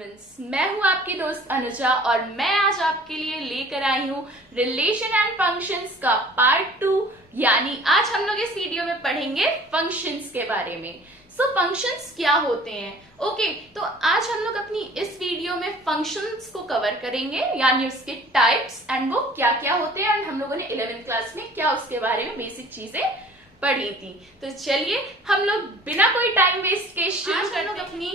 Elements. मैं हूं आपकी दोस्त अनुजा और मैं आज आपके लिए लेकर आई हूं रिलेशन एंड फंक्शंस का पार्ट 2। यानी आज हम लोग इस वीडियो में पढ़ेंगे फंक्शंस के बारे में। फंक्शंस क्या होते हैं? तो आज हम लोग अपनी इस वीडियो में फंक्शंस को कवर करेंगे, यानी उसके टाइप्स एंड वो क्या क्या होते हैं। एंड हम लोगों ने 11th क्लास में क्या उसके बारे में बेसिक चीजें पढ़ी थी। तो चलिए हम लोग बिना कोई टाइम वेस्ट के शुरू करते हैं। अपनी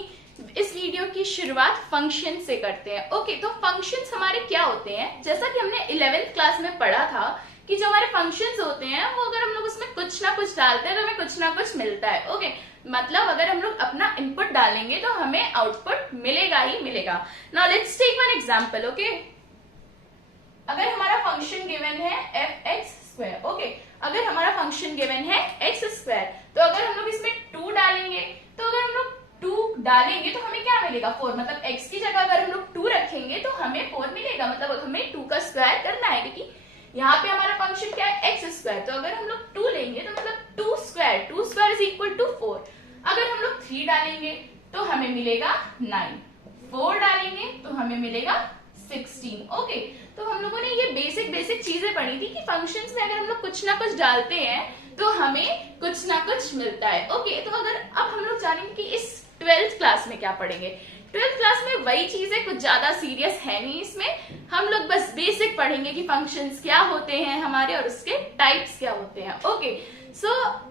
इस वीडियो की शुरुआत फंक्शन से करते हैं। तो फंक्शंस हमारे क्या होते हैं? जैसा कि हमने 11th क्लास में पढ़ा था कि जो हमारे फंक्शंस होते हैं वो अगर हम लोग उसमें कुछ ना कुछ डालते हैं तो हमें कुछ ना कुछ मिलता है। मतलब अगर हम लोग अपना इनपुट डालेंगे तो हमें आउटपुट मिलेगा ही मिलेगा। Now let's take one example. अगर हमारा फंक्शन गिवन है f(x²), अगर हमारा फंक्शन गिवन है x², तो अगर हम लोग इसमें 2 डालेंगे तो अगर हम लोग 2 डालेंगे तो हमें क्या मिलेगा? 4। मतलब x की जगह अगर हम लोग 2 रखेंगे तो हमें 4 मिलेगा। मतलब हमें 2 का स्क्वायर करना है, क्योंकि यहाँ पे हमारा फंक्शन क्या है? x²। तो अगर हम लोग 2 लेंगे तो मतलब 2² इज इक्वल टू 4। अगर हम लोग 3 डालेंगे तो हमें मिलेगा 9, 4 डालेंगे तो हमें मिलेगा 16। तो हम लोगों ने ये बेसिक चीजें पढ़ी थी कि फंक्शंस में अगर हम लोग कुछ ना कुछ डालते हैं तो हमें कुछ ना कुछ मिलता है। तो अगर अब हम लोग जानेंगे कि इस 12th क्लास में क्या पढ़ेंगे। 12th क्लास में वही चीजें, कुछ ज्यादा सीरियस है नहीं इसमें। हम लोग बस बेसिक पढ़ेंगे कि फंक्शंस क्या होते हैं हमारे और उसके टाइप्स क्या होते हैं।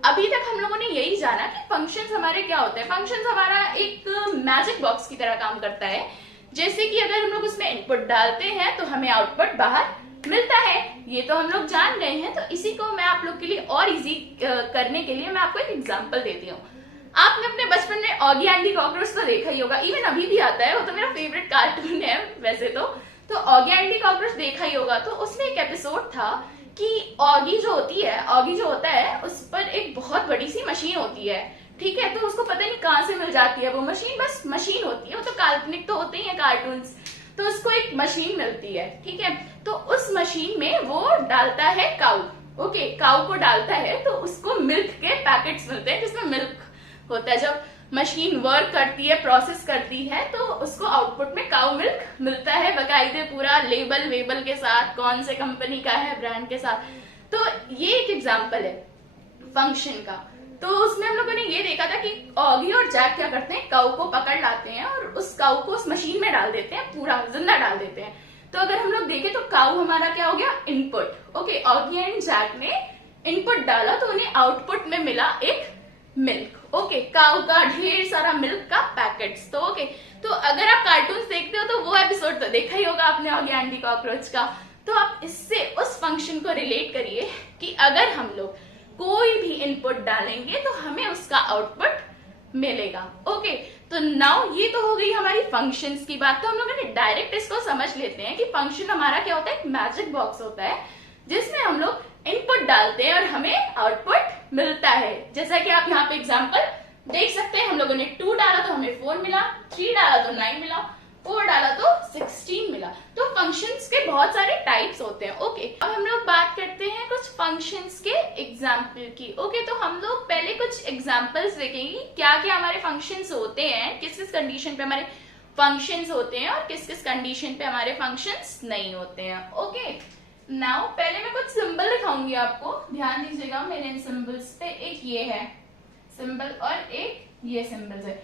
अभी तक हम लोगों ने यही जाना कि फंक्शंस हमारे क्या होते हैं। फंक्शंस हमारा एक मैजिक बॉक्स की तरह काम करता है। जैसे कि अगर हम लोग उसमें इनपुट डालते हैं तो हमें आउटपुट बाहर मिलता है। ये तो हम लोग जान गए हैं। तो इसी को मैं आप लोग के लिए और इजी करने के लिए मैं आपको एक एग्जांपल देती हूँ। आपने अपने बचपन में ऑगी एंड दी कॉकरोच तो देखा ही होगा, इवन अभी भी आता है, वो तो मेरा फेवरेट कार्टून है वैसे तो ऑगी एंड दी कॉकरोच देखा ही होगा। तो उसमें एक एपिसोड था कि ऑगी जो होता है उस पर एक बहुत बड़ी सी मशीन होती है, ठीक है। तो उसको पता नहीं कहाँ से मिल जाती है वो मशीन, बस मशीन होती है। वो तो काल्पनिक तो होते ही है कार्टून्स। तो उसको एक मशीन मिलती है, ठीक है। तो उस मशीन में वो डालता है काऊ को डालता है तो उसको मिल्क के पैकेट्स मिलते हैं जिसमें मिल्क होता है। जब मशीन वर्क करती है, प्रोसेस करती है, तो उसको आउटपुट में काऊ मिल्क मिलता है, बकायदे पूरा लेबल के साथ, कौन से कंपनी का है, ब्रांड के साथ। तो ये एक एग्जांपल है फंक्शन का। तो उसमें हम लोगों ने ये देखा था कि ऑगी और जैक क्या करते हैं, काऊ को पकड़ लाते हैं और उस काऊ को उस मशीन में डाल देते हैं, पूरा जिंदा डाल देते हैं। तो अगर हम लोग देखें तो काऊ हमारा क्या हो गया? इनपुट। ऑगी एंड जैक ने इनपुट डाला तो उन्हें आउटपुट में मिला एक मिल्क। काऊ का ढेर सारा मिल्क का पैकेट्स। तो अगर आप कार्टून्स देखते हो तो वो एपिसोड तो देखा ही होगा आपने ऑगी एंड दी कॉकरोच का। तो आप इससे उस फंक्शन को रिलेट करिए कि अगर हम लोग कोई भी इनपुट डालेंगे तो हमें उसका आउटपुट मिलेगा। तो नाउ ये तो हो गई हमारी फंक्शंस की बात। तो हम लोगों ने डायरेक्ट इसको समझ लेते हैं कि फंक्शन हमारा क्या होता है? एक मैजिक बॉक्स होता है जिसमें हम लोग इनपुट डालते हैं और हमें आउटपुट मिलता है। जैसा कि आप यहाँ पे एग्जांपल देख सकते हैं, हम लोगों ने 2 डाला तो हमें 4 मिला, 3 डाला तो 9 मिला, 4 डाला तो 16 मिला। तो फंक्शंस के बहुत सारे टाइप्स होते हैं। अब हम लोग बात करते हैं कुछ फंक्शंस के एग्जाम्पल की। तो हम लोग पहले कुछ एग्जाम्पल्स देखेंगे क्या क्या हमारे फंक्शंस होते हैं, किस किस कंडीशन पे हमारे फंक्शंस होते हैं और किस किस कंडीशन पे हमारे फंक्शंस नहीं होते हैं। नाउ पहले मैं कुछ सिंबल दिखाऊंगी आपको, ध्यान दीजिएगा मेरे इन सिंबल्स पे। एक ये है सिंबल और एक ये सिंबल है।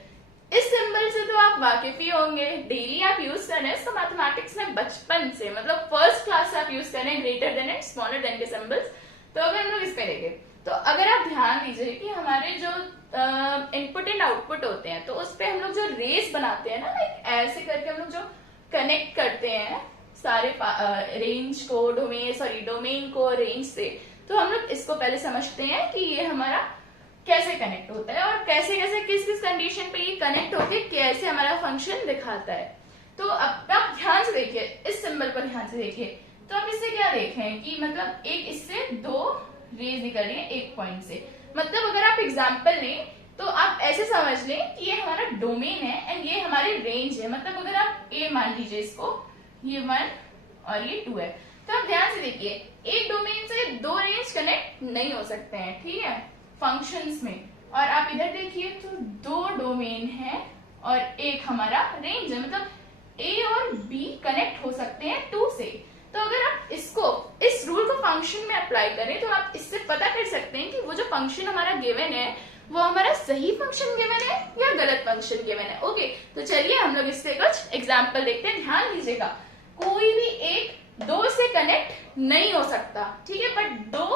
इस सिंबल से तो आप वाकिफ ही होंगे, डेली आप यूज कर रहे हैं इसको मैथमेटिक्स में बचपन से, मतलब फर्स्ट क्लास से आप यूज कर रहे हैं greater than and smaller than के सिंबल्स। तो अगर हम लोग इस पे देखें तो अगर आप ध्यान दीजिए कि हमारे जो इनपुट एंड आउटपुट होते हैं तो उस पे हम लोग जो रेस बनाते हैं ना, लाइक ऐसे करके हम लोग जो कनेक्ट करते हैं सारे रेंज को डोमेन को रेंज से, तो हम लोग इसको पहले समझते हैं कि ये हमारा कैसे कनेक्ट होता है और कैसे किस किस कंडीशन पे ये कनेक्ट होके कैसे हमारा फंक्शन दिखाता है। तो अब आप ध्यान से देखिए, इस सिंबल पर ध्यान से देखिए। तो आप इससे क्या देखें कि मतलब एक इससे 2 रेज निकल रही है एक पॉइंट से। मतलब अगर आप एग्जाम्पल लें तो आप ऐसे समझ लें कि ये हमारा डोमेन है एंड ये हमारी रेंज है। मतलब अगर आप ए मान लीजिए इसको, ये 1 और ये 2 है, तो आप ध्यान से देखिए एक डोमेन से 2 रेंज कनेक्ट नहीं हो सकते हैं, ठीक है, फंक्शंस में। और आप इधर देखिए तो 2 डोमेन है और एक हमारा रेंज है। मतलब ए और बी कनेक्ट हो सकते हैं 2 से। तो अगर आप इसको इस रूल को फंक्शन में अप्लाई करें तो आप इससे पता कर सकते हैं कि वो जो फंक्शन हमारा गिवन है वो हमारा सही फंक्शन गिवन है या गलत फंक्शन गिवन है। ओके, तो चलिए हम लोग इससे कुछ एग्जांपल देखते हैं। ध्यान दीजिएगा, कोई भी एक 2 से कनेक्ट नहीं हो सकता, ठीक है, बट 2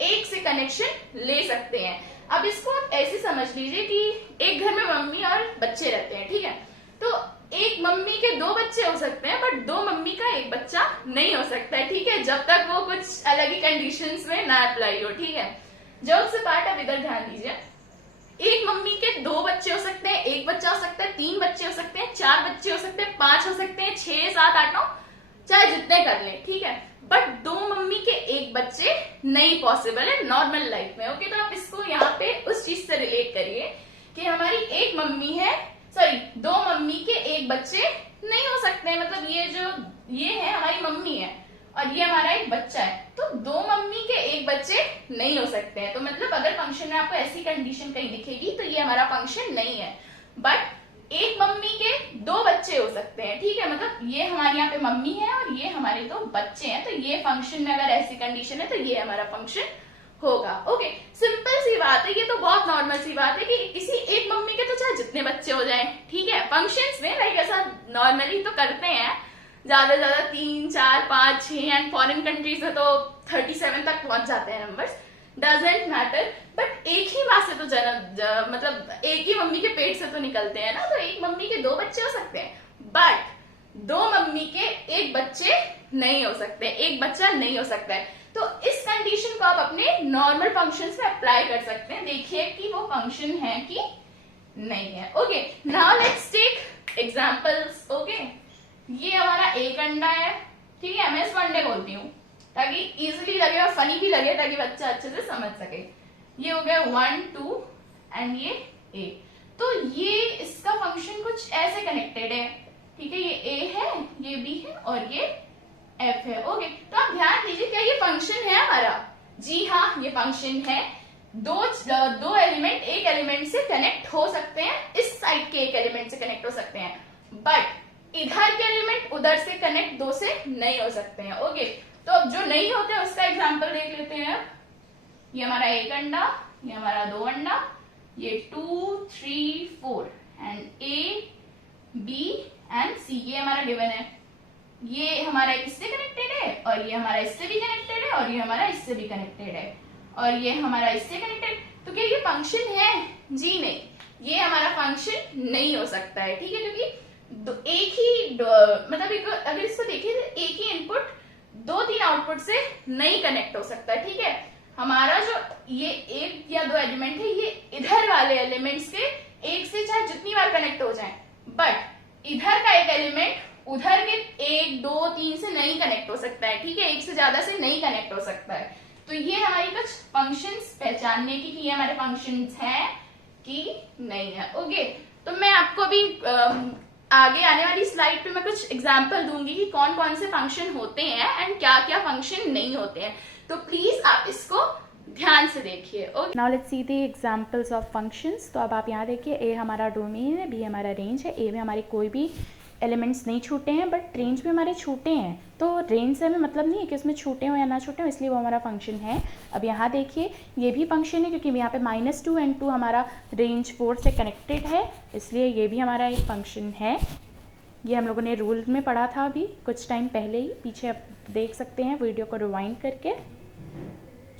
1 से कनेक्शन ले सकते हैं। अब इसको आप ऐसे समझ लीजिए कि एक घर में मम्मी और बच्चे रहते हैं, ठीक है, तो एक मम्मी के 2 बच्चे हो सकते हैं बट 2 मम्मी का एक बच्चा नहीं हो सकता है, ठीक है, जब तक वो कुछ अलग ही कंडीशंस में ना अप्लाई हो, ठीक है। जोक से पार्ट, अब इधर ध्यान दीजिए, एक मम्मी के 2 बच्चे हो सकते हैं, एक बच्चा हो सकता है, 3 बच्चे हो सकते हैं, 4 बच्चे हो सकते हैं, 5 हो सकते हैं, 6, 7, 8, 9, चाहे जितने कर ले, ठीक है, बट 2 मम्मी के एक बच्चे नहीं पॉसिबल है नॉर्मल लाइफ में। ओके, तो आप इसको यहाँ पे उस चीज से रिलेट करिए कि हमारी एक मम्मी है, सॉरी 2 मम्मी के एक बच्चे नहीं हो सकते हैं, मतलब ये है हमारी मम्मी है और ये हमारा एक बच्चा है, तो 2 मम्मी के एक बच्चे नहीं हो सकते हैं। तो मतलब अगर फंक्शन में आपको ऐसी कंडीशन कहीं दिखेगी तो ये हमारा फंक्शन नहीं है। बट एक मम्मी के 2 बच्चे हो सकते हैं, ठीक है, मतलब ये हमारे यहाँ पे मम्मी है और ये हमारे 2 बच्चे हैं, तो ये फंक्शन में अगर ऐसी कंडीशन है तो ये हमारा फंक्शन होगा। ओके, सिंपल सी बात है, ये तो बहुत नॉर्मल सी बात है कि किसी एक मम्मी के तो चाहे जितने बच्चे हो जाएं, ठीक है, फंक्शंस में लाइक ऐसा नॉर्मली तो करते हैं, ज्यादा से ज्यादा 3, 4, 5, 6 एंड फॉरेन कंट्रीज में तो 37 तक पहुंच जाते हैं नंबर्स, डजेंट मैटर, बट एक ही माँ से तो जन्म मतलब एक ही मम्मी के पेट से तो निकलते हैं ना, तो एक मम्मी के 2 बच्चे हो सकते हैं बट 2 मम्मी के एक बच्चे नहीं हो सकते, एक बच्चा नहीं हो सकता है। तो इस कंडीशन को आप अपने नॉर्मल फंक्शंस में अप्लाई कर सकते हैं, देखिए कि वो फंक्शन है कि नहीं है। Okay, now let's take examples. Okay, ये हमारा एक अंडा है, ठीक है, मैं इसको अंडे बोलती हूँ ताकि इजीली लगे और फनी भी लगे, ताकि बच्चा अच्छे से समझ सके। ये हो गया 1, 2 एंड ये ए, तो ये इसका फंक्शन कुछ ऐसे कनेक्टेड है, ठीक है, ये ए है, ये बी है और ये एफ है। ओके, तो आप ध्यान दीजिए, क्या ये फंक्शन है हमारा? जी हाँ, ये फंक्शन है। दो एलिमेंट एक एलिमेंट से कनेक्ट हो सकते हैं, इस साइड के एक एलिमेंट से कनेक्ट हो सकते हैं, बट इधर के एलिमेंट उधर से कनेक्ट 2 से नहीं हो सकते हैं। ओके, तो अब जो नहीं होते हैं उसका एग्जांपल देख लेते हैं। ये हमारा एक अंडा, ये हमारा 2 अंडा, ये 2, 3, 4 एंड ए, बी एंड सी, ये हमारा गिवन है। ये हमारा इससे कनेक्टेड है और ये हमारा इससे भी कनेक्टेड है और ये हमारा इससे भी कनेक्टेड है और ये हमारा इससे कनेक्टेड। तो क्या ये फंक्शन है? जी नहीं, ये हमारा फंक्शन नहीं हो सकता है, ठीक है, क्योंकि एक ही मतलब अगर इसको देखें तो एक ही इनपुट 2-3 आउटपुट से नहीं कनेक्ट हो सकता, ठीक है। हमारा जो ये 1 या 2 एलिमेंट है, ये इधर वाले एलिमेंट्स के एक से चाहे जितनी बार कनेक्ट हो जाएं, बट इधर का एक एलिमेंट उधर के 1, 2, 3 से नहीं कनेक्ट हो सकता है, ठीक है, एक से ज्यादा से नहीं कनेक्ट हो सकता है। तो ये हमारी कुछ फंक्शंस पहचानने की कि ये हमारे फंक्शंस हैं कि नहीं है। ओके, तो मैं आपको अभी आगे आने वाली स्लाइड पे मैं कुछ एग्जांपल दूंगी कि कौन कौन से फंक्शन होते हैं एंड क्या क्या फंक्शन नहीं होते हैं, तो प्लीज आप इसको ध्यान से देखिए। Okay, now let's see the examples of functions. तो अब आप यहाँ देखिए, ए हमारा डोमेन है, बी हमारा रेंज है, ए में हमारे कोई भी एलिमेंट्स नहीं छूटे हैं बट रेंज में हमारे छूटे हैं, तो रेंज से हमें मतलब नहीं है कि उसमें छूटे हो या ना छूटे हो, इसलिए वो हमारा फंक्शन है। अब यहाँ देखिए, ये भी फंक्शन है क्योंकि यहाँ पे -2 एंड 2 हमारा रेंज 4 से कनेक्टेड है, इसलिए ये भी हमारा एक फंक्शन है। ये हम लोगों ने रूल में पढ़ा था अभी कुछ टाइम पहले ही, पीछे आप देख सकते हैं वीडियो को रिवाइंड करके।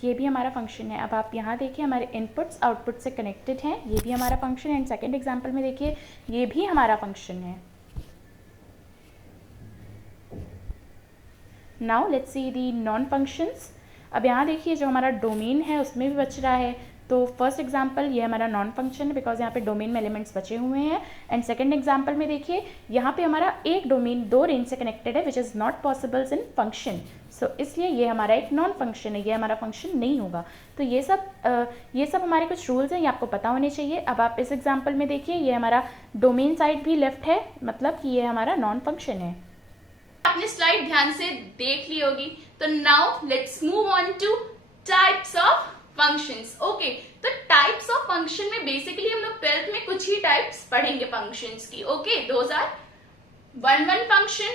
ये भी हमारा फंक्शन है। अब आप यहाँ देखिए, हमारे इनपुट्स आउटपुट से कनेक्टेड हैं, ये भी हमारा फंक्शन है। एंड सेकेंड एग्जाम्पल में देखिए, ये भी हमारा फंक्शन है। Now let's see the non functions. अब यहाँ देखिए, जो हमारा डोमेन है उसमें भी बच रहा है, तो फर्स्ट एग्जांपल ये हमारा नॉन फंक्शन है बिकॉज यहाँ पे डोमेन में एलिमेंट्स बचे हुए हैं। एंड सेकंड एग्जांपल में देखिए, यहाँ पे हमारा एक डोमेन 2 रेंज से कनेक्टेड है which is not possible in function, so इसलिए ये हमारा एक नॉन फंक्शन है, ये हमारा फंक्शन नहीं होगा। तो ये सब हमारे कुछ रूल्स हैं, ये आपको पता होने चाहिए। अब आप इस एग्जाम्पल में देखिए, ये हमारा डोमेन साइड भी लेफ्ट है, मतलब कि ये हमारा नॉन फंक्शन है। आपने स्लाइड ध्यान से देख ली होगी, तो now let's move on to types of functions. Okay, तो टाइप्स ऑफ फंक्शन में बेसिकली हम लोग 12th में कुछ ही टाइप्स पढ़ेंगे फंक्शंस की। Okay, those are 1 function,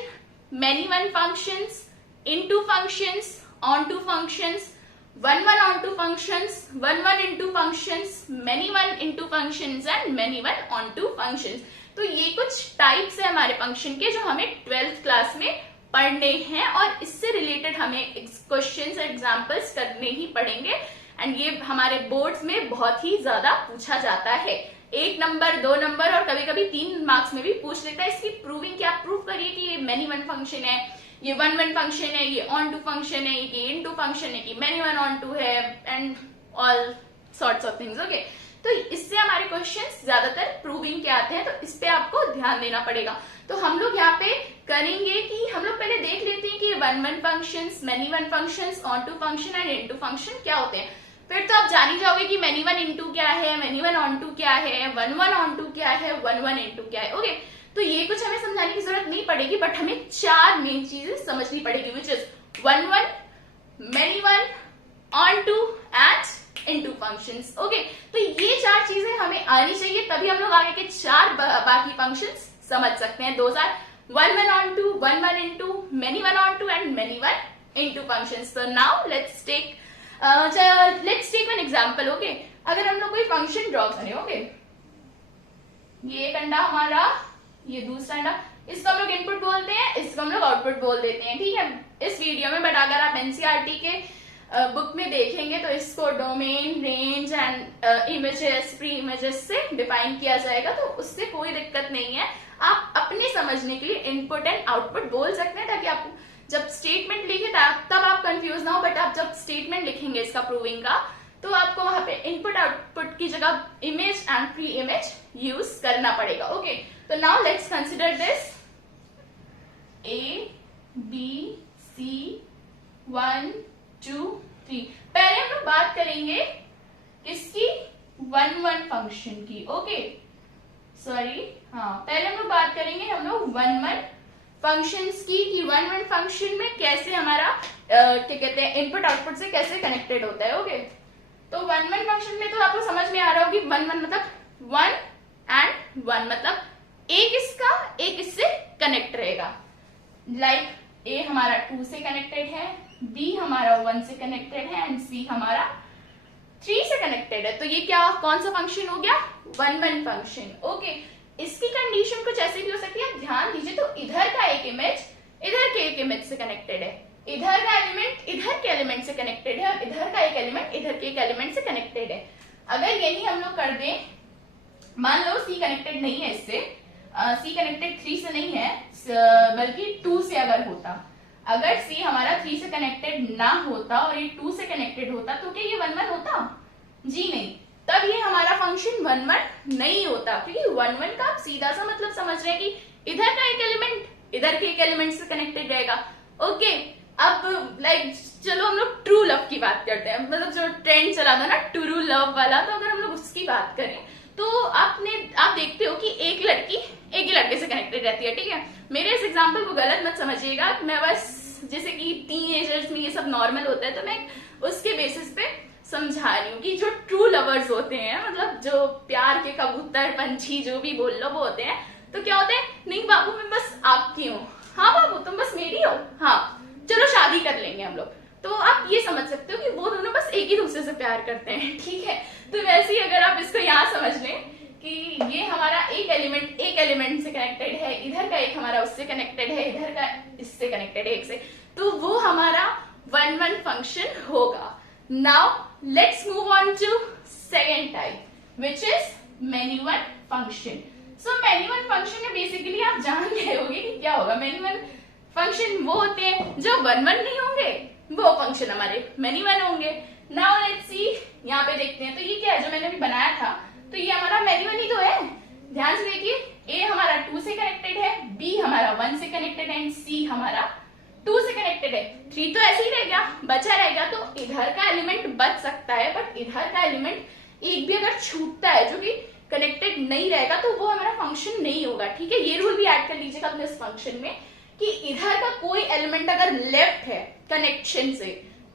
many one functions, into functions, onto functions, 1 onto functions, 1 into functions, many one into functions and many one onto functions. तो ये कुछ टाइप्स है हमारे फंक्शन के जो हमें 12th क्लास में पढ़ने हैं और इससे रिलेटेड हमें क्वेश्चंस एग्जांपल्स करने ही पड़ेंगे एंड ये हमारे बोर्ड्स में बहुत ही ज्यादा पूछा जाता है। 1 नंबर 2 नंबर और कभी कभी 3 मार्क्स में भी पूछ लेता है इसकी प्रूविंग, क्या प्रूव करिए कि ये मेनी वन फंक्शन है, ये 1 फंक्शन है, ये ऑन टू फंक्शन है, ये इनटू फंक्शन है, कि मेनी वन ऑन टू है and all sorts of things. Okay, तो इससे हमारे क्वेश्चंस ज्यादातर प्रूविंग के आते हैं, तो इस पे आपको ध्यान देना पड़ेगा। तो हम लोग यहाँ पे करेंगे कि हम लोग पहले देख लेते हैं कि 1 functions, many one functions, on to function and into function क्या होते हैं। फिर तो आप जान ही जाओगे कि मेनी वन इनटू क्या है, मेनी वन ऑन टू क्या है, 1 ऑन टू क्या है, 1 इनटू क्या है। ओके, तो ये कुछ हमें समझाने की जरूरत नहीं पड़ेगी, बट हमें 4 मेन चीजें समझनी पड़ेगी, which is 1 many one, onto and into functions. Okay, तो ये 4 चीजें हमें आनी चाहिए, तभी हम लोग आगे के 4 बाकी फंक्शंस समझ सकते हैं। Those are 1 on to, 1 into, many one onto and many one into functions. So now let's take one example. Okay, अगर हम लोग कोई फंक्शन ड्रॉ करें, ओके, ये एक अंडा हमारा, ये दूसरा अंडा, इसको हम लोग इनपुट बोलते हैं, इसको हम लोग आउटपुट बोल देते हैं, ठीक है, इस वीडियो में। बट अगर आप एनसीईआरटी के बुक में देखेंगे तो इसको domain, range and images, pre images से डिफाइन किया जाएगा, तो उससे कोई दिक्कत नहीं है। आप अपने समझने के लिए इनपुट एंड आउटपुट बोल सकते हैं, ताकि आप जब स्टेटमेंट लिखे तब आप कंफ्यूज ना हो। बट आप जब स्टेटमेंट लिखेंगे इसका प्रूविंग का, तो आपको वहां पे इनपुट आउटपुट की जगह image and pre image use करना पड़ेगा। ओके, तो now let's consider this A B C 1 2 3। पहले हम लोग बात करेंगे किसकी, 1 फंक्शन की। ओके, सॉरी, हाँ, पहले हम लोग बात करेंगे हम लोग 1 फंक्शंस की, कि 1 फंक्शन में कैसे हमारा क्या कहते हैं इनपुट आउटपुट से कैसे कनेक्टेड होता है। ओके, तो 1 फंक्शन में तो आपको समझ में आ रहा होगी 1 मतलब 1 एंड 1 मतलब एक इसका एक इससे कनेक्ट रहेगा। लाइक A हमारा 2 से कनेक्टेड है, B हमारा 1 से कनेक्टेड है एंड C हमारा 3 से कनेक्टेड है। तो ये क्या, कौन सा फंक्शन हो गया, 1 फंक्शन। ओके, इसकी कंडीशन कुछ ऐसे भी हो सकती है, ध्यान दीजिए। तो इधर का एक इमेज इधर के एक इमेज से कनेक्टेड है, इधर का एलिमेंट इधर के एलिमेंट से कनेक्टेड है, और इधर का एक एलिमेंट इधर के एक एलिमेंट से कनेक्टेड है। अगर यही हम लोग कर दें, मान लो C कनेक्टेड नहीं है इससे, C कनेक्टेड 3 से नहीं है, बल्कि 2 से अगर होता, अगर C हमारा 3 से कनेक्टेड ना होता और ये 2 से कनेक्टेड होता, तो क्या ये 1 होता? जी नहीं, तब ये हमारा फंक्शन 1 नहीं होता, क्योंकि 1 का आप सीधा सा मतलब समझ रहे हैं कि इधर का एक एलिमेंट इधर के एक एलिमेंट से कनेक्टेड रहेगा। ओके, अब लाइक चलो हम लोग ट्रू लव की बात करते हैं, मतलब जो ट्रेंड चला था ना ट्रू लव वाला, तो अगर हम लोग उसकी बात करें तो आप देखते हो कि एक लड़की एक ही लड़के से कनेक्टेड रहती है, ठीक है। मेरे इस एग्जांपल को गलत मत समझिएगा, मैं बस जैसे कि टीनेजर्स में ये सब नॉर्मल होता है, तो मैं उसके बेसिस पे समझा रही हूँ कि जो ट्रू लवर्स होते हैं, मतलब जो प्यार के कबूतर पंछी जो भी बोल लो वो होते हैं, तो क्या होता है, नहीं बाबू मैं बस आपकी हूँ, हाँ बाबू तुम बस मेरी हो, हाँ चलो शादी कर लेंगे हम लोग। तो आप ये समझ सकते हो कि वो दोनों बस एक ही दूसरे से प्यार करते हैं, ठीक है। तो वैसे ही अगर आप इसको यहाँ समझ लें कि ये हमारा एक एलिमेंट से कनेक्टेड है, इधर का एक हमारा उससे कनेक्टेड है, इधर का इससे कनेक्टेड है एक से, तो वो हमारा 1 फंक्शन होगा। Now let's move on to second type which is many one function. So many one function में बेसिकली आप जान गए होंगे कि क्या होगा। मेनी वन फंक्शन वो होते हैं जो 1 नहीं होंगे, वो फंक्शन हमारे मेनी वन होंगे। नाउ लेट्स सी, यहाँ पे देखते हैं, तो ये क्या है जो मैंने अभी बनाया था, तो ये हमारा मेनी वन ही तो है। ध्यान से देखिए, A हमारा 2 से कनेक्टेड है, B हमारा 1 से कनेक्टेड है एंड C हमारा 2 से कनेक्टेड है। 3 तो ऐसे ही रह गया, बचा रहेगा, तो इधर का एलिमेंट बच सकता है, बट इधर का एलिमेंट एक भी अगर छूटता है जो कि कनेक्टेड नहीं रहेगा, तो वो हमारा फंक्शन नहीं होगा, ठीक है। ये रूल भी ऐड कर लीजिएगा अपने इस फंक्शन में कि इधर का कोई एलिमेंट अगर लेफ्ट है कनेक्शन से,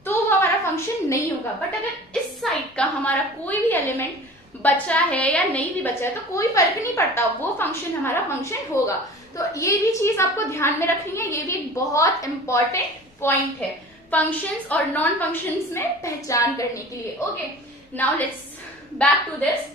तो वो हमारा फंक्शन नहीं होगा। बट अगर इस साइड का हमारा कोई भी एलिमेंट बचा है या नहीं भी बचा है, तो कोई फर्क नहीं पड़ता, वो फंक्शन हमारा फंक्शन होगा। तो ये भी चीज आपको ध्यान में रखनी है, ये भी एक बहुत इंपॉर्टेंट पॉइंट है फंक्शंस और नॉन फंक्शंस में पहचान करने के लिए। Okay, now let's back to this.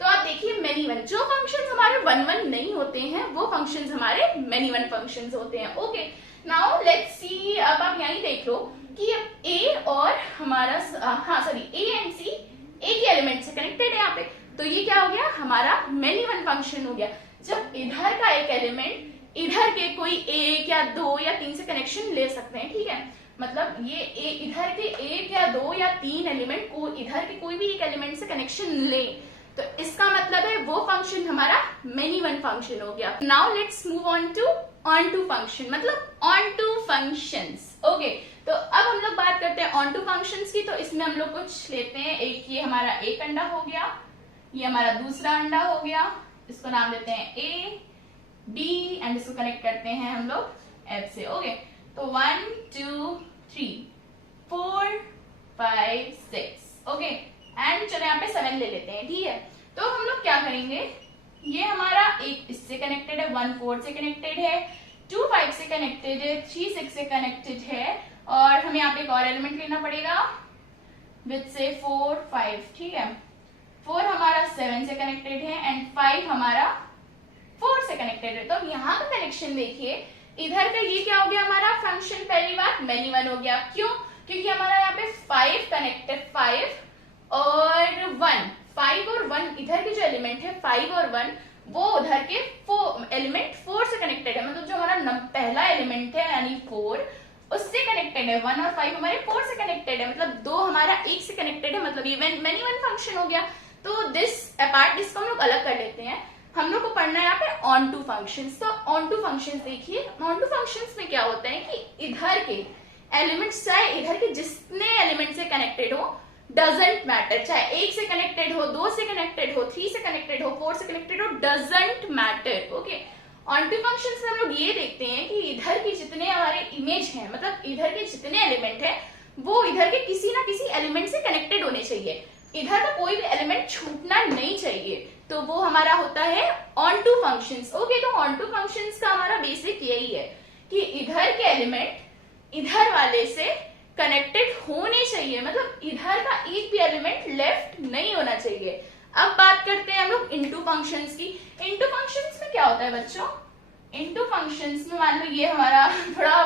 तो आप देखिए मेनी वन, जो फंक्शंस हमारे वन वन नहीं होते हैं वो फंक्शंस हमारे मेनी वन फंक्शंस होते हैं। ओके, नाउ लेट्स सी, अब आप यहीं देख लो कि ए और हमारा ए एंड सी एक ही एलिमेंट से कनेक्टेड है यहाँ पे, तो ये क्या हो गया हमारा मेनी वन फंक्शन हो गया। जब इधर का एक एलिमेंट इधर के कोई एक या दो या तीन से कनेक्शन ले सकते हैं, ठीक है, मतलब ये इधर के एक या दो या तीन एलिमेंट को इधर के कोई भी एक एलिमेंट से कनेक्शन ले, तो इसका मतलब है वो फंक्शन हमारा मेनी वन फंक्शन हो गया। Now let's move on to function, मतलब ऑन टू फंक्शंस। ओके, तो अब हम लोग बात करते हैं ऑन टू फंक्शंस की। तो इसमें हम लोग कुछ लेते हैं, एक ये हमारा एक अंडा हो गया, ये हमारा दूसरा अंडा हो गया, इसको नाम देते हैं ए बी एंड इसको कनेक्ट करते हैं हम लोग एफ से। ओके, तो 1 2 3 4 5 6। ओके, एंड चलो यहाँ पे 7 ले लेते हैं, ठीक है। तो हम लोग क्या करेंगे, ये हमारा एक इससे कनेक्टेड है, 1 4 से कनेक्टेड है, 2 5 से कनेक्टेड है, 3 6 से कनेक्टेड है, और हमें यहाँ पे एक और एलिमेंट लेना पड़ेगा विद से 4 5, ठीक है। 4 हमारा 7 से कनेक्टेड है एंड 5 हमारा 4 से कनेक्टेड है। तो अब यहाँ का कनेक्शन देखिए, इधर का ये क्या हो गया हमारा फंक्शन, पहली बात मेनी वन हो गया। क्यों? क्योंकि हमारा यहाँ पे 5 कनेक्टेड, 5 और 1, 5 और 1 इधर के जो एलिमेंट है 5 और 1 वो उधर के एलिमेंट 4 से कनेक्टेड है, मतलब जो हमारा पहला एलिमेंट है यानी 4 उससे कनेक्टेड है, 1 और 5 हमारे 4 से कनेक्टेड है, मतलब 2 हमारा 1 से कनेक्टेड है, मतलब ये मेनी वन फंक्शन हो गया। तो दिस अपार्ट, इसको हम लोग अलग कर लेते हैं। हम लोग को पढ़ना है यहाँ पे ऑन टू फंक्शंस। तो ऑन टू फंक्शंस देखिए, ऑन टू फंक्शंस में क्या होता है कि इधर के एलिमेंट्स चाहे इधर के जितने एलिमेंट से कनेक्टेड हो डजेंट मैटर, चाहे 1 से कनेक्टेड हो, 2 से कनेक्टेड हो, 3 से कनेक्टेड हो, 4 से कनेक्टेड हो, doesn't matter. Okay, onto functions में हम लोग ये देखते हैं कि इधर के जितने हमारे इमेज हैं, मतलब इधर के जितने एलिमेंट है वो इधर के किसी ना किसी एलिमेंट से कनेक्टेड होने चाहिए, इधर का कोई भी एलिमेंट छूटना नहीं चाहिए, तो वो हमारा होता है ऑन टू फंक्शंस। ओके, तो ऑन टू फंक्शंस का हमारा बेसिक यही है कि इधर के एलिमेंट इधर वाले से कनेक्टेड होने चाहिए, मतलब इधर का एक भी एलिमेंट लेफ्ट नहीं होना चाहिए। अब बात करते हैं हम लोग इनटू फंक्शंस की। इनटू फंक्शंस में क्या होता है बच्चों, इनटू फंक्शंस में मान लो ये हमारा थोड़ा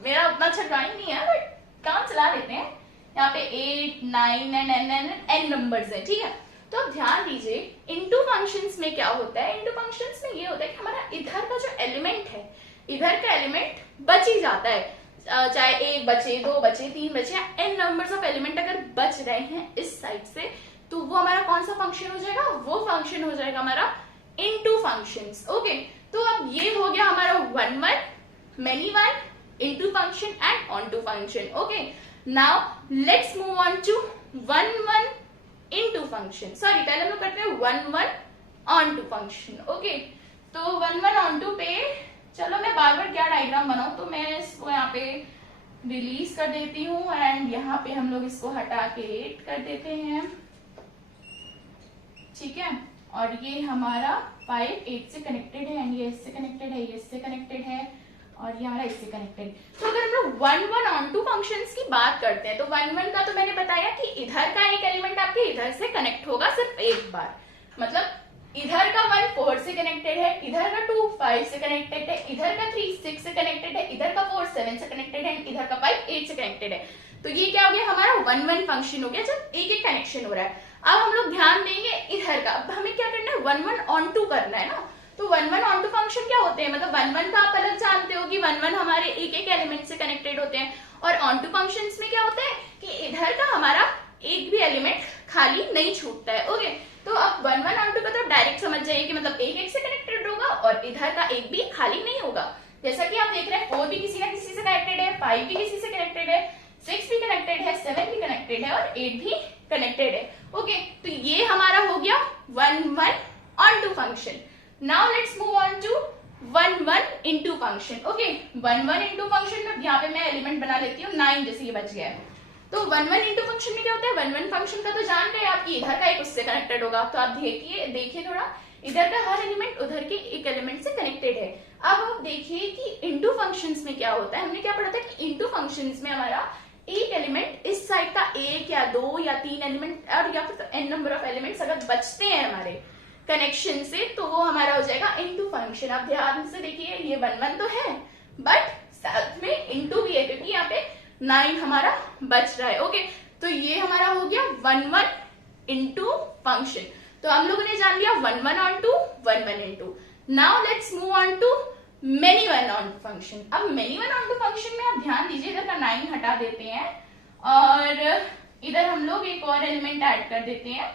मेरा उतना अच्छा ड्राइंग नहीं है बट काम चला लेते हैं। यहाँ पे 8 9 एंड n नंबर्स है, ठीक है। तो अब ध्यान दीजिए इनटू फंक्शंस में क्या होता है, इनटू फंक्शंस में ये होता है कि हमारा इधर का जो एलिमेंट है, इधर का एलिमेंट बच ही जाता है, चाहे 1 बचे, 2 बचे, 3 बचे, या n नंबर्स ऑफ एलिमेंट अगर बच रहे हैं इस साइड से, तो वो हमारा कौन सा फंक्शन हो जाएगा, वो फंक्शन हो जाएगा हमारा इनटू फंक्शंस। ओके, तो अब ये हो गया हमारा 1 1, many one, into function and on to function. Okay, now let's move on to 1 1 into function. Sorry, पहले हम लोग करते हैं 1 1 ऑन टू फंक्शन। ओके, तो 1 1 ऑन टू पे चलो मैं बार बार क्या डायग्राम बनाऊं, तो मैं इसको यहाँ पे रिलीज कर देती हूँ एंड यहाँ पे हम लोग इसको हटा के 8 कर देते हैं, ठीक है। और ये हमारा 5 8 से कनेक्टेड है एंड ये इससे कनेक्टेड है, ये इससे कनेक्टेड है और ये हमारा इससे कनेक्टेड। तो अगर हम लोग 1 1 ऑन टू फंक्शंस की बात करते हैं तो 1 1 का तो मैंने बताया कि इधर का एक एलिमेंट आपके इधर से कनेक्ट होगा सिर्फ एक बार, मतलब इधर का 1 4 से कनेक्टेड है, इधर का 2 5 से कनेक्टेड है, इधर का 3 6 से कनेक्टेड है, इधर का 4 7 से कनेक्टेड है, इधर का 5 8 से कनेक्टेड है। तो ये क्या हो गया हमारा 1 1 फंक्शन हो गया जब एक एक कनेक्शन हो रहा है। अब हम लोग ध्यान देंगे इधर का, अब हमें क्या करना है 1 1 ऑन टू करना है ना। तो 1 1 ऑन टू फंक्शन क्या होते हैं, मतलब 1 1 का आप अलग जानते हो कि 1 1 हमारे एक एक एलिमेंट से कनेक्टेड होते हैं, और ऑन टू फंक्शंस में क्या होता है कि इधर का हमारा एक भी एलिमेंट खाली नहीं छूटता है। ओके, तो अब 1 1 ऑन टू का तो डायरेक्ट समझ जाइए कि मतलब एक एक से कनेक्टेड होगा और इधर का एक भी खाली नहीं होगा। जैसा कि आप देख रहे हैं 4 भी किसी ना किसी से कनेक्टेड है, 5 भी किसी से कनेक्टेड है, 6 भी कनेक्टेड है, 7 भी कनेक्टेड है और 8 भी कनेक्टेड है। ओके, तो ये हमारा हो गया 1 1 on to function. Now let's move on to 1 1 into function. Okay, 1 1 into function में यहाँ पे मैं एलिमेंट बना लेती हूँ 9, जैसे ये बच गया है। तो 1 1 इंटू फंक्शन में क्या होता है, 1 1 फंक्शन का तो जान रहे हैं आप कि इधर का एक उससे कनेक्टेड होगा, तो आप देखिए थोड़ा, इधर का हर एलिमेंट उधर के एक एलिमेंट से कनेक्टेड है। अब आप देखिए कि इंटू फंक्शंस में क्या होता है, हमने क्या पढ़ा था कि इंटू फंक्शंस में हमारा एक एलिमेंट इस साइड का एक या दो या तीन एलिमेंट और या फिर एन नंबर ऑफ एलिमेंट्स अगर बचते हैं हमारे कनेक्शन से तो वो हमारा हो जाएगा इंटू फंक्शन। अब ध्यान से देखिए, ये 1 1 तो है बट साथ में इंटू भी है क्योंकि यहाँ पे 9 हमारा बच रहा है। ओके, तो ये हमारा हो गया 1 1 इंटू फंक्शन। तो हम लोगों ने जान लिया 1 1 on to 1 1 into. Now let's move on to many one on to function. अब many one on to function में आप ध्यान दीजिए, इधर का 9 हटा देते हैं और इधर हम लोग एक और एलिमेंट ऐड कर देते हैं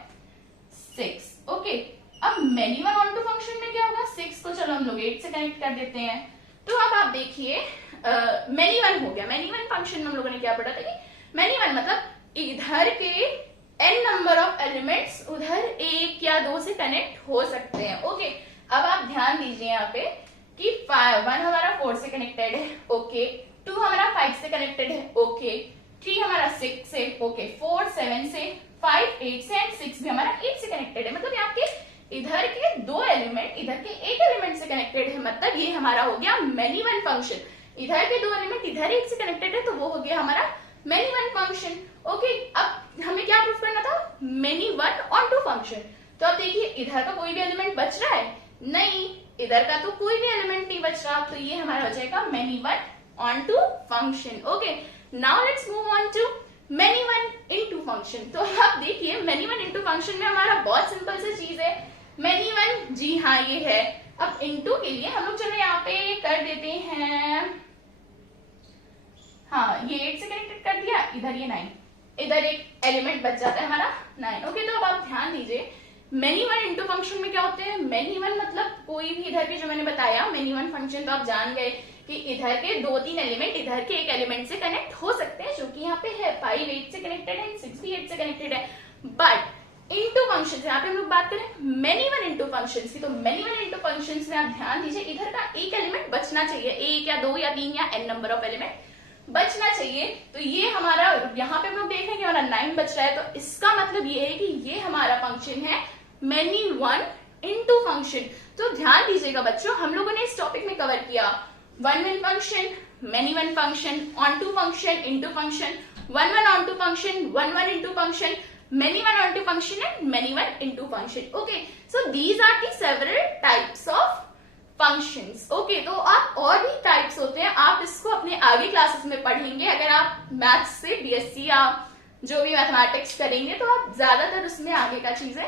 6। ओके, अब many one on to function में क्या होगा, 6 को चलो हम लोग 8 से कनेक्ट कर देते हैं। तो अब आप देखिए मेनी वन हो गया। मेनी वन फंक्शन में हम लोगों ने क्या पढ़ा था कि मेनी वन मतलब इधर के n नंबर ऑफ एलिमेंट्स उधर 1 या 2 से कनेक्ट हो सकते हैं। ओके, अब आप ध्यान दीजिए यहाँ पे कि 1 हमारा 4 से कनेक्टेड है, ओके, 2 हमारा 5 से कनेक्टेड है, ओके, 3 हमारा 6 से, ओके, 4 7 से, 5 8 से एंड 6 भी हमारा 8 से कनेक्टेड है। मतलब यहाँ के इधर के 2 एलिमेंट इधर के एक एलिमेंट से कनेक्टेड है, मतलब ये हमारा हो गया मेनी वन फंक्शन। इधर के 2 एलिमेंट इधर एक से कनेक्टेड है तो वो हो गया हमारा मेनी वन फंक्शन। ओके, अब हमें क्या प्रूफ करना था, many one on to function. तो अब देखिए इधर का कोई भी एलिमेंट बच रहा है नहीं, इधर का तो कोई भी एलिमेंट नहीं बच रहा, तो ये हमारा हो जाएगा many one on to function. Okay, now let's move on to many one into function. तो आप देखिए मेनी वन इनटू फंक्शन में हमारा बहुत सिंपल सी चीज है, मेनी वन, जी हाँ ये है। अब इनटू के लिए हम लोग चलो यहाँ पे कर देते हैं, हाँ ये 8 से कनेक्टेड कर दिया, इधर ये 9, इधर एक एलिमेंट बच जाता है हमारा 9। ओके, तो अब आप ध्यान दीजिए मेनी वन इंटू फंक्शन में क्या होते हैं, मेनी वन मतलब कोई भी इधर के जो मैंने बताया मेनी वन फंक्शन, तो आप जान गए कि इधर के 2-3 एलिमेंट इधर के एक एलिमेंट से कनेक्ट हो सकते हैं, जो कि यहाँ पे है 5 8 से कनेक्टेड है, 6 भी 8 से कनेक्टेड है। बट इंटू फंक्शन यहाँ पे हम लोग बात करें मेनी वन इंटू फंक्शन की, तो मेनी वन इंटू फंक्शन में आप ध्यान दीजिए इधर का एक एलिमेंट बचना चाहिए, 1 या 2 या 3 या n नंबर ऑफ एलिमेंट बचना चाहिए। तो ये हमारा यहाँ पे हम लोग देख रहे हैं कि हमारा 9 बच रहा है, तो इसका मतलब ये है कि ये हमारा फंक्शन है मेनी वन इनटू फंक्शन। तो ध्यान दीजिएगा बच्चों, हम लोगों ने इस टॉपिक में कवर किया 1 1 function, many one function, on to function, into function, 1 1 on to function, 1 1 into function, many one on to function and many one into function. Okay, so these are the several types of functions. Okay, तो आप और भी types होते हैं, आप इसको अपने आगे क्लासेस में पढ़ेंगे। अगर आप मैथ्स से बीएससी या जो भी मैथमेटिक्स करेंगे तो आप ज्यादातर उसमें आगे का चीजें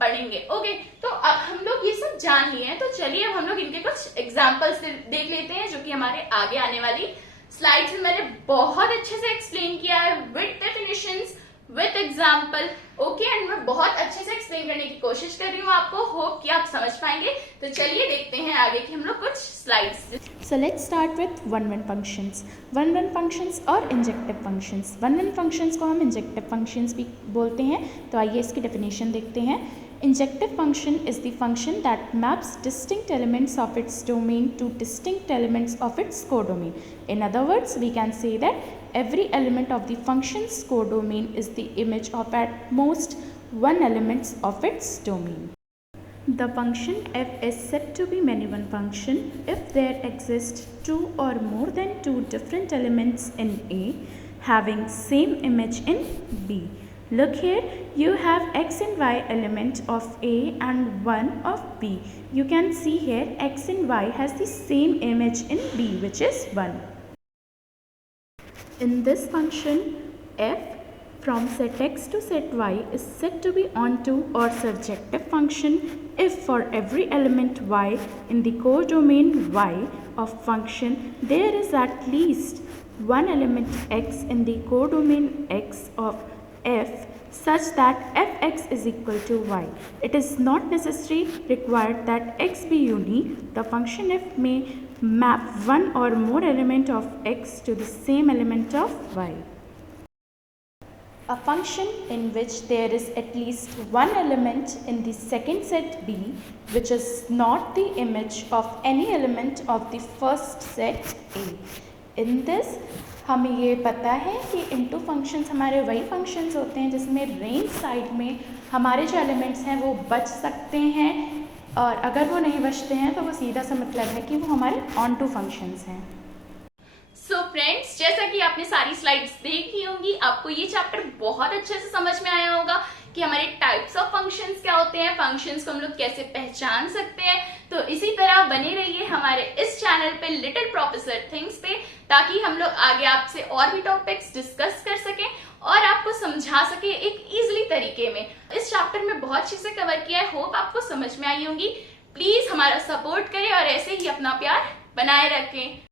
पढ़ेंगे। ओके, तो अब हम लोग ये सब जान लिए हैं, तो चलिए अब हम लोग इनके कुछ एग्जाम्पल्स देख लेते हैं, जो कि हमारे आगे आने वाली स्लाइड्स में मैंने बहुत अच्छे से एक्सप्लेन किया है with definitions, with example. Okay, and मैं बहुत अच्छे से एक्सप्लेन करने की कोशिश कर रही हूँ आपको, होप कि आप समझ पाएंगे। तो चलिए देखते हैं आगे की हम लोग कुछ slides. So let's start with 1-1 functions. 1-1 functions और इंजेक्टिव functions. 1-1 functions को हम इंजेक्टिव functions भी बोलते हैं, तो आइए इसकी definition देखते हैं। Injective function is the function that maps distinct elements of its domain to distinct elements of its codomain. In other words, we can say that every element of the function's codomain is the image of at most one element of its domain. The function f is said to be many-one function if there exist two or more than two different elements in A having same image in B. Look here, you have x and y element of A and 1 of B. You can see here x and y has the same image in B, which is 1. In this function, f from set x to set y is said to be onto or surjective function if for every element y in the codomain y of function there is at least one element x in the codomain x of f such that fx is equal to y. It is not necessarily required that x be unique. The function f may map one or more element of x to the same element of y. A function in which there is at least one element in the second set B which is not the image of any element of the first set A in this हमें ये पता है कि into functions हमारे वही functions होते हैं जिसमें रेंज साइड में हमारे जो एलिमेंट्स हैं वो बच सकते हैं, और अगर वो नहीं बचते हैं तो वो सीधा सा मतलब है कि वो हमारे ऑन टू फंक्शंस हैं। सो फ्रेंड्स, जैसा कि आपने सारी स्लाइड्स देखी होंगी, आपको ये चैप्टर बहुत अच्छे से समझ में आया होगा कि हमारे टाइप्स ऑफ फंक्शंस क्या होते हैं, फंक्शंस को हम लोग कैसे पहचान सकते हैं। तो इसी तरह बने रहिए हमारे इस चैनल पे लिटिल प्रोफेसर थिंग्स पे, ताकि हम लोग आगे आपसे और भी टॉपिक्स डिस्कस कर सकें और आपको समझा सके एक इजीली तरीके में। इस चैप्टर में बहुत चीजें कवर किया है, होप आपको समझ में आई होंगी। प्लीज हमारा सपोर्ट करें और ऐसे ही अपना प्यार बनाए रखें।